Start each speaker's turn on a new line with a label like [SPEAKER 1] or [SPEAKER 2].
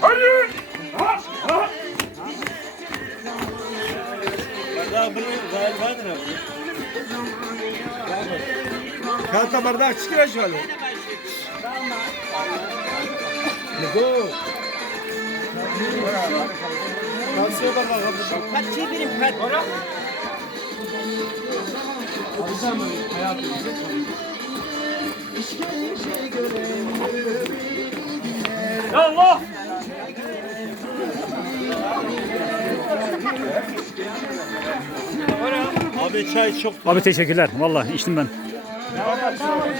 [SPEAKER 1] Hayır! Ha! Ha! Ya daha buraya galiba ne yapıyor? Kanka bardak çıkıyor şöyle. Go. Nasıl bakalım?
[SPEAKER 2] Kaç şey birim kaç.
[SPEAKER 3] Allah!
[SPEAKER 1] Abi çay çok
[SPEAKER 4] Abi teşekkürler. Vallahi içtim ben. Tamam.